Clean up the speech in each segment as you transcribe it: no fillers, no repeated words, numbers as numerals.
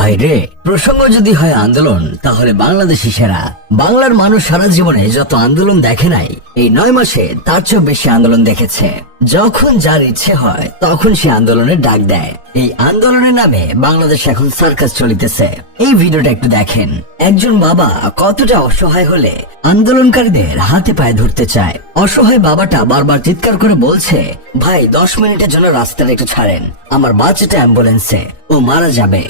ভাই রে, প্রসঙ্গ যদি হয় আন্দোলন, তাহলে বাংলাদেশি সেরা। বাংলার মানুষ সারা জীবনে যত আন্দোলন দেখে নাই, এই 9 মাসে তার চেয়ে বেশি আন্দোলন দেখেছে। যখন যার ইচ্ছে হয় তখন সে আন্দোলনের ডাক দেয়। এই আন্দোলনের নামে বাংলাদেশ এখন সার্কাস চলিতেছে। এই ভিডিওটা একটু দেখেন। একজন বাবা কতটা অসহায় হলে আন্দোলনকারীদের হাতে পায়ে ধরতে চায়। অসহায় বাবাটা বারবার চিৎকার করে বলছে, ভাই 10 মিনিটের জন্য রাস্তাটা একটু ছাড়েন, আমার বাচ্চাটা অ্যাম্বুলেন্সে, ও মারা যাবে।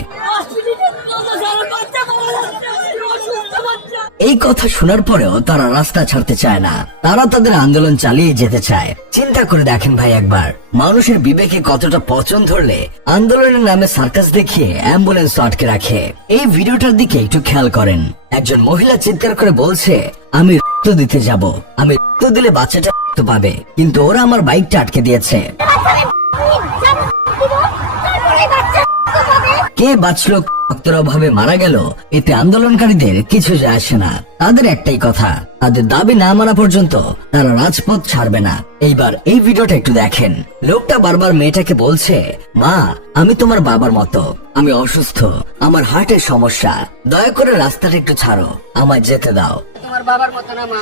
এই কথা শোনার পরেও তারা রাস্তা ছাড়তে চায় না, তারা তাদের আন্দোলন চালিয়ে যেতে চায়। চিন্তা করে দেখেন ভাই একবার, মানুষের বিবেকে কতটা পচন ধরলে আন্দোলনের নামে সার্কাস দেখিয়ে অ্যাম্বুলেন্স আটকে রাখে। এই ভিডিওটার দিকে একটু খেয়াল করেন। একজন মহিলা চিৎকার করে বলছে, আমি রক্ত দিতে যাব, আমি রক্ত দিলে বাচ্চাটা রক্ত পাবে, কিন্তু ওরা আমার বাইকটা আটকে দিয়েছে। কে বাঁচলো, রক্তের অভাবে মারা গেল, এতে আন্দোলনকারীদের কিছু যায় আসে না। তাদের একটাই কথা, তাদের দাবি না মানা পর্যন্ত তারা রাজপথ ছাড়বে না। এইবার এই ভিডিওটা একটু দেখেন। লোকটা বারবার মেয়েটাকে বলছে, মা আমি তোমার বাবার মতো, আমি অসুস্থ, আমার হার্টের সমস্যা, দয়া করে রাস্তাটা একটু ছাড়ো, আমায় যেতে দাও। তোমার বাবার মতো না মা,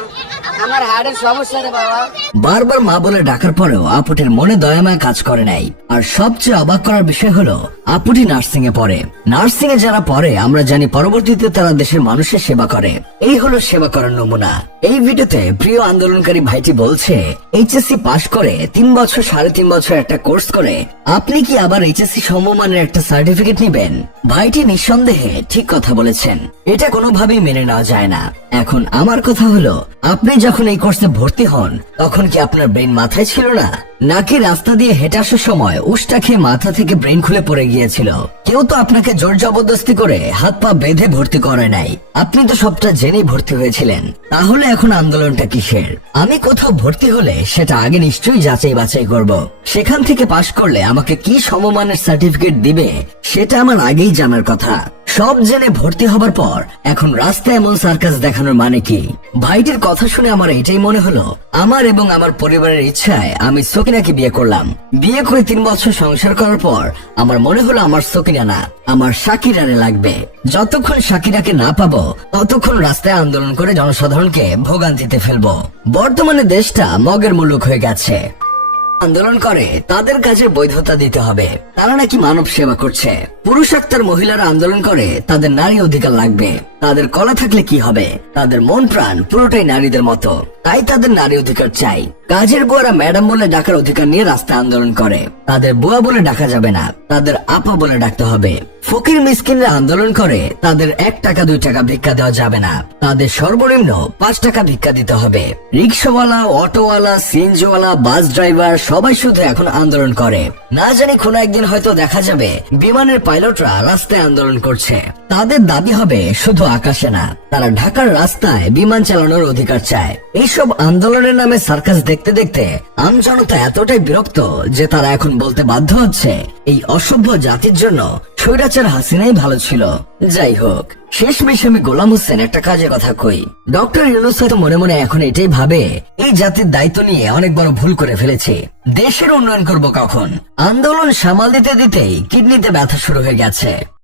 আমার হার্টের সমস্যা রে বাবা। বারবার মা বলে ডাকার পরেও আপুটির মনে দয়ামায়া কাজ করে নাই। আর সবচেয়ে অবাক করার বিষয় হলো, আপুটি নার্সিং এ পড়ে। নার্সিং এ যারা পড়ে আমরা জানি পরবর্তীতে তারা দেশের মানুষের সেবা করে। এই হলো সেবা করার নমুনা। এই ভিডিওতে প্রিয় আন্দোলনকারী ভাইটি বলছে, এইচএসসি পাশ করে 3 বছর 3.5 বছর একটা কোর্স করে আপনি কি আবার এইচএসসি সমমানের একটা সার্টিফিকেট নিবেন? ভাইটি নিঃসন্দেহে ঠিক কথা বলেছেন, এটা কোনোভাবেই মেনে নেওয়া যায় না। এখন আমার কথা হলো, আপনি যখন এই কোর্সে ভর্তি হন তখন কি আপনার ব্রেন মাথায় ছিল না, নাকি রাস্তা দিয়ে হেঁটে আসার সময় উষ্টা খেয়ে মাথা থেকে ব্রেন খুলে পড়ে গিয়েছিল? কেউ তো আপনাকে জোর জবরদস্তি করে হাত পা বেঁধে ভর্তি করে নাই, আপনি তো সবটা জেনেই ভর্তি হয়েছিলেন। তাহলে এখন আন্দোলনটা কিসের? আমি কোথাও ভর্তি হলে সেটা আগে নিশ্চয়ই যাচাই বাছাই করব। সেখান থেকে পাশ করলে আমাকে কি সমমানের সার্টিফিকেট দিবে সেটা আমার আগেই জানার কথা। সব জেনে ভর্তি হবার পর এখন রাস্তায় এমন সার্কাস দেখানোর মানে কি? ভাইটির কথা শুনে আমার এটাই মনে হলো, আমার এবং আমার পরিবারের ইচ্ছায় আমি সকিনাকে বিয়ে করলাম। বিয়ে করে 3 বছর সংসার করার পর আমার মনে হলো আমার সকিনা না, আমার শাকিরারে লাগবে। যতক্ষণ শাকিরাকে না পাবো ততক্ষণ রাস্তায় আন্দোলন করে জনসাধারণকে ভোগান্তিতে ফেলবো। বর্তমানে দেশটা মগের মুলুক হয়ে গেছে। আন্দোলন করে তাদের কাজের বৈধতা দিতে হবে, তারা নাকি মানব সেবা করছে। পুরুষাক্তার মহিলারা আন্দোলন করে তাদের নারী অধিকার লাগবে। তাদের কলা থাকলে কি হবে, তাদের মন প্রাণ পুরোটাই নারীদের মতো, তাই তাদের নারী অধিকার চাই। কাজের বুয়ারা ম্যাডাম বলে ডাকার অধিকার নিয়ে রাস্তায় আন্দোলন করে, তাদের বুয়া বলে ডাকা যাবে না, তাদের আপা বলে ডাকতে হবে। ফকির মিসকিনরা আন্দোলন করে তাদের 1 টাকা 2 টাকা ভিক্ষা দেওয়া যাবে না, তাদের সর্বনিম্ন 5 টাকা ভিক্ষা দিতে হবে। রিক্সাওয়ালা, অটোওয়ালা, সিএনজিওয়ালা, বাস ড্রাইভার সবাই শুধু এখন আন্দোলন করে। না জানি কোনো একদিন হয়তো দেখা যাবে বিমানের পাইলটরা রাস্তায় আন্দোলন করছে। তাদের দাবি হবে শুধু আকাশে না, তারা ঢাকার রাস্তায় বিমান চালানোর অধিকার চায়। এইসব আন্দোলনের নামে সার্কাস দেখতে দেখতে আমজনতা এতটাই বিরক্ত যে তারা এখন বলতে বাধ্য হচ্ছে, এই অসভ্য জাতির জন্য স্বৈরাচার হাসিনাই ভালো ছিল। যাই হোক, শেষমেশ আমি গোলাম হোসেন একটা কাজের কথা কই। ডক্টর ইউনূস হয়তো মনে মনে এখন এটাই ভাবে, এই জাতির দায়িত্ব নিয়ে অনেক বড় ভুল করে ফেলেছে, দেশের উন্নয়ন করব কখন? আন্দোলন সামাল দিতে দিতেই কিডনিতে ব্যথা শুরু হয়ে গেছে।